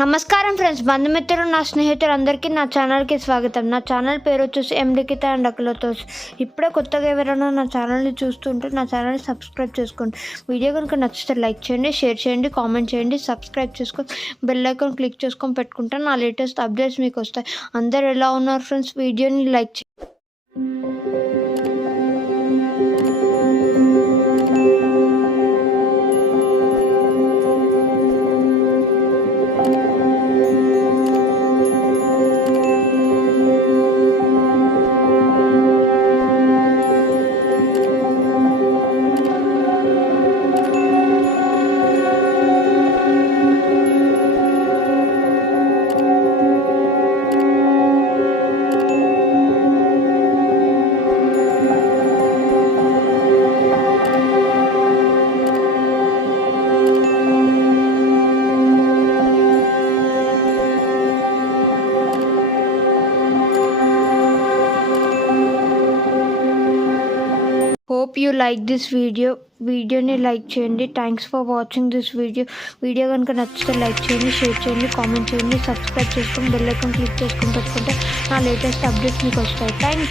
నమస్కారం ఫ్రెండ్స్, బంధుమిత్రులు, నా స్నేహితులు అందరికీ నా ఛానల్కి స్వాగతం. నా ఛానల్ పేరు వచ్చేసి లిఖిత అండ్ అఖిలతోస్. ఇప్పుడే కొత్తగా ఎవరైనా నా ఛానల్ని చూస్తుంటే నా ఛానల్ని సబ్స్క్రైబ్ చేసుకోండి. వీడియో కనుక నచ్చితే లైక్ చేయండి, షేర్ చేయండి, కామెంట్ చేయండి, సబ్స్క్రైబ్ చేసుకొని బెల్ ఐకాన్ క్లిక్ చేసుకొని పెట్టుకుంటే నా లేటెస్ట్ అప్డేట్స్ మీకు వస్తాయి. అందరు ఎలా ఉన్నారు ఫ్రెండ్స్? వీడియోని లైక్ చేయండి. Hope you like this వీడియోని లైక్ చేయండి. Thanks for watching this video కనుక నచ్చితే లైక్ చేయండి, షేర్ చేయండి, కామెంట్ చేయండి, సబ్స్క్రైబ్ చేసుకొని బెల్ ఐకాన్ క్లిక్ చేసుకొని పెట్టుకుంటే నా లేటెస్ట్ అప్డేట్స్ మీకు వస్తాయి. థ్యాంక్స్.